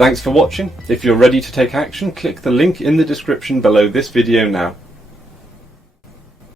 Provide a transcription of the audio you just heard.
Thanks for watching. If you're ready to take action, click the link in the description below this video now.